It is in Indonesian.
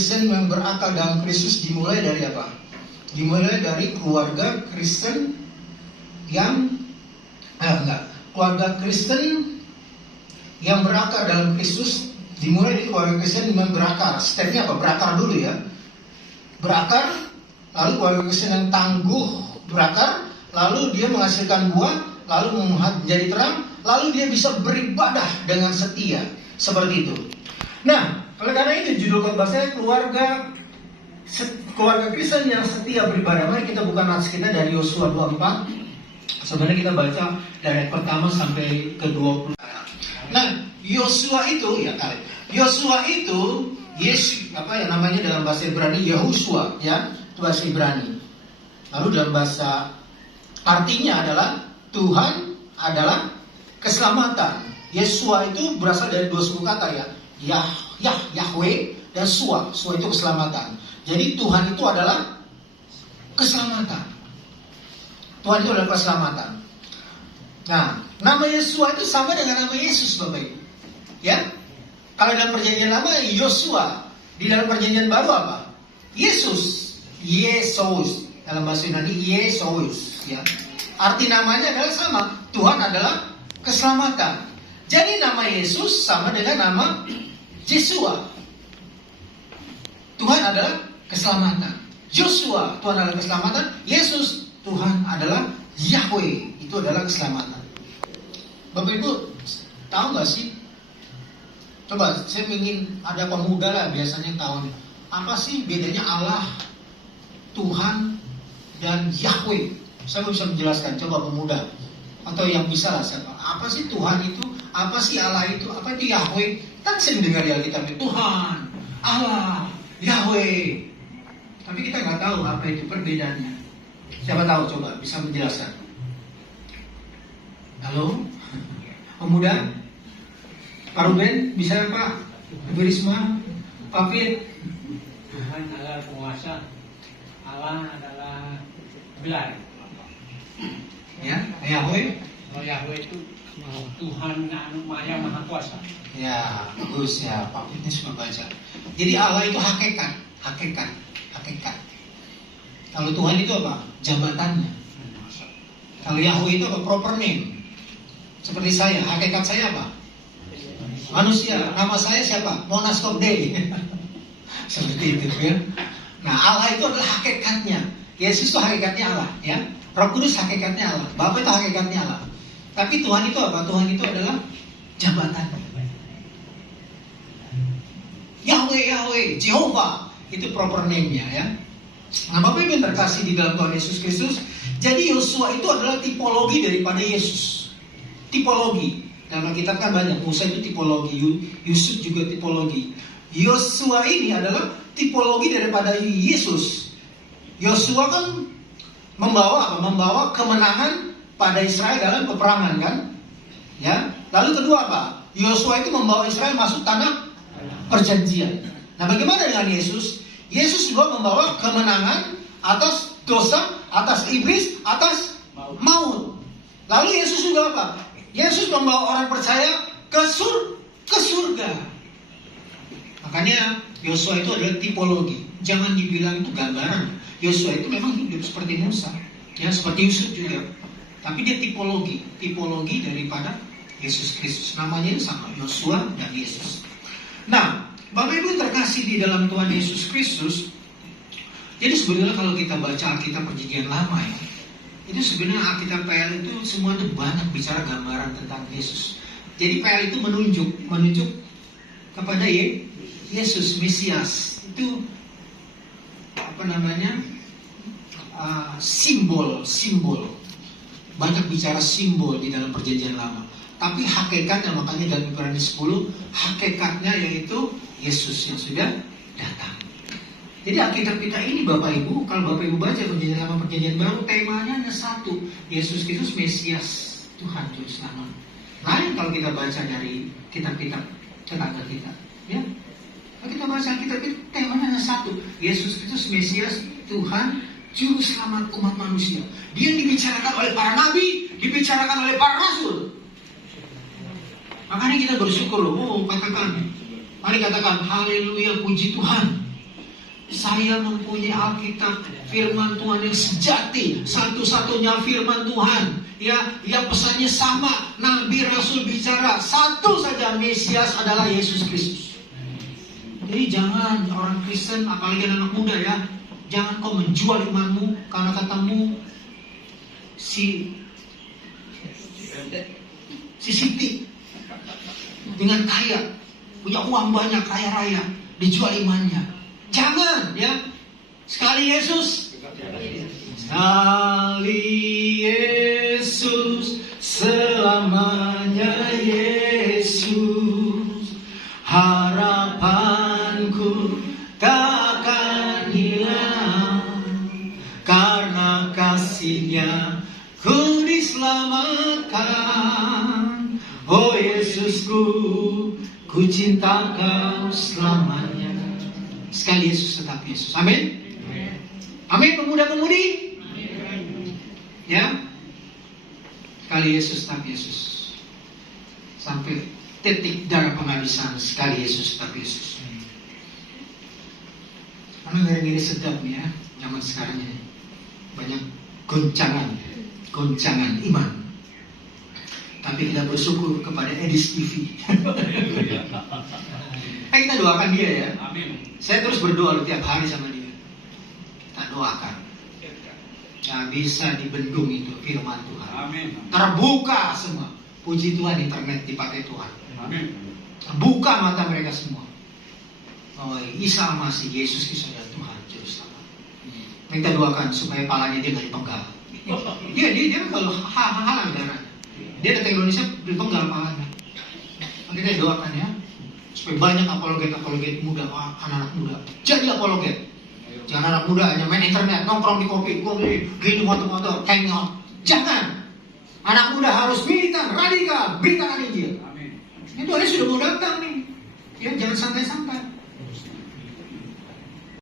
Kristen yang berakar dalam Kristus dimulai dari apa? Dimulai dari keluarga Kristen yang keluarga Kristen yang berakar dalam Kristus dimulai dari keluarga Kristen yang berakar. Stepnya apa? Berakar dulu ya. Berakar, lalu keluarga Kristen yang tangguh berakar, lalu dia menghasilkan buah, lalu menjadi terang, lalu dia bisa beribadah dengan setia. Seperti itu. Nah, oleh karena itu judul khotbah saya keluarga Kristen yang setia beribadah. Mari kita buka nats kita dari Yosua 24. Sebenarnya kita baca dari ayat pertama sampai ke 20. Nah, Yosua itu apa yang namanya dalam bahasa Ibrani Yahusua ya, itu bahasa Ibrani. Lalu dalam bahasa artinya adalah Tuhan adalah keselamatan. Yesua itu berasal dari dua suku kata ya. Yahweh dan Sua. Sua itu keselamatan. Jadi Tuhan itu adalah keselamatan. Tuhan itu adalah keselamatan. Nah, nama Yesua itu sama dengan nama Yesus, Bapak Ibu. Ya. Kalau dalam perjanjian lama Yosua, di dalam perjanjian baru apa? Yesus. Yesus. Dalam bahasa Yunani Yesus, ya. Arti namanya adalah sama. Tuhan adalah keselamatan. Jadi nama Yesus sama dengan nama Yesua. Tuhan adalah keselamatan. Joshua, Tuhan adalah keselamatan. Yesus, Tuhan adalah Yahweh. Itu adalah keselamatan. Bapak Ibu, tahu gak sih? Coba, saya ingin ada pemuda lah biasanya tahu. Apa sih bedanya Allah, Tuhan, dan Yahweh? Saya bisa menjelaskan, coba pemuda. Atau yang bisa lah siapa. Apa sih Tuhan itu? Apa sih Allah itu? Apa itu Yahweh? Kan sering dengar di Alkitab Tuhan, Allah, Yahweh. Tapi kita nggak tahu apa itu perbedaannya. Siapa tahu coba bisa menjelaskan. Halo? Pemuda? Pak Ruben, bisa Pak? Ibu Risma? Pak Fit? Tuhan adalah penguasa. Allah adalah belar. Ya, Yahweh? Kalau Yahweh itu Tuhan Maha Maha Kuasa. Ya, bagus ya. Pak Fit ini suka baca. Jadi Allah itu hakikat. Kalau Tuhan itu apa? Jabatannya. Kalau Yahweh itu apa? Proper name. Seperti saya, hakikat saya apa? Manusia. Nama saya siapa? Monas Kobdei. Seperti itu ya. Nah, Allah itu adalah hakikatnya. Yesus itu hakikatnya Allah, ya. Roh Kudus hakikatnya Allah. Bapa itu hakikatnya Allah. Tapi Tuhan itu apa? Tuhan itu adalah jabatannya. Yahweh, Jehovah. Itu proper name-nya ya. Nah, Bapak Ibu yang terkasih di dalam Tuhan Yesus Kristus. Jadi Yosua itu adalah tipologi daripada Yesus. Tipologi. Dalam Alkitab kan banyak. Musa itu tipologi. Yusuf juga tipologi. Yosua ini adalah tipologi daripada Yesus. Yosua kan membawa apa? Membawa kemenangan pada Israel dalam peperangan kan? Ya. Lalu kedua apa? Yosua itu membawa Israel masuk tanah perjanjian. Nah, bagaimana dengan Yesus? Yesus juga membawa kemenangan atas dosa, atas iblis, atas maut. Lalu Yesus juga apa? Yesus membawa orang percaya ke surga. Makanya Yosua itu adalah tipologi. Jangan dibilang itu gambaran. Yosua itu memang hidup seperti Musa, ya, seperti Yusuf juga. Tapi dia tipologi daripada Yesus Kristus. Namanya itu sama, Yosua dan Yesus. Nah, Bapak Ibu terkasih di dalam Tuhan Yesus Kristus. Jadi sebenarnya kalau kita baca Alkitab Perjanjian Lama ya, itu sebenarnya Alkitab PL itu semuanya banyak bicara gambaran tentang Yesus. Jadi PL itu menunjuk kepada Yesus Mesias. Itu apa namanya? Simbol. Banyak bicara simbol di dalam Perjanjian Lama. Tapi hakikatnya, makanya dalam Ibrani 10, hakikatnya yaitu Yesus yang sudah datang. Jadi Alkitab kita ini Bapak Ibu, kalau Bapak Ibu baca Perjanjian Lama Perjanjian Baru, temanya hanya satu, Yesus Kristus Mesias, Tuhan Juru Selamat. Lain kalau kita baca dari kitab-kitab tetangga kita, ya. Kalau kita baca Alkitab itu temanya hanya satu, Yesus Kristus Mesias, Tuhan Juru Selamat umat manusia. Dia dibicarakan oleh para nabi, dibicarakan oleh para rasul. Makanya kita bersyukur loh. Mari katakan haleluya, puji Tuhan. Saya mempunyai Alkitab, firman Tuhan yang sejati, satu-satunya firman Tuhan. Ya, yang pesannya sama, Nabi Rasul bicara, satu saja Mesias adalah Yesus Kristus. Jadi jangan orang Kristen, apalagi anak muda ya, jangan kau menjual imanmu karena katamu si Siti dengan kaya, punya uang banyak, kaya raya, dijual imannya. Jangan ya. Sekali Yesus, sekali Yesus, selamanya Yesus. Harapanku takkan hilang, karena kasih-Nya ku diselamatkan. Oh Yesusku, ku cinta Kau selamanya. Sekali Yesus tetap Yesus. Amin. Amin pemuda-pemudi. Ya. Sekali Yesus tetap Yesus. Sampai titik darah penghabisan, sekali Yesus tetap Yesus. Karena gini sedap nih ya, zaman sekarang ini banyak goncangan iman. Tapi kita bersyukur kepada Edis TV. Kita doakan dia ya. Amin. Saya terus berdoa tiap hari sama dia. Kita doakan. Gak bisa dibendung itu firman Tuhan. Amin. Terbuka semua. Puji Tuhan, internet dipakai Tuhan. Amin. Terbuka mata mereka semua. Oh, Isa Masih, Yesus Kristus adalah Tuhan Juru Selamat. Kita doakan supaya palanya dia nggak dipenggal. Dia kalau halang darahnya. Dia datang ke Indonesia dipenggal palanya. Kita doakan ya, supaya banyak apologet muda, anak-anak muda. Jadi apologet. Jangan anak muda hanya main internet, nongkrong di kopi, gini motor-motor, hangout. Jangan. Anak muda harus militan, radikal, beritakan Injil. Amin. Itu ada sudah mau datang nih. Ya jangan santai-santai.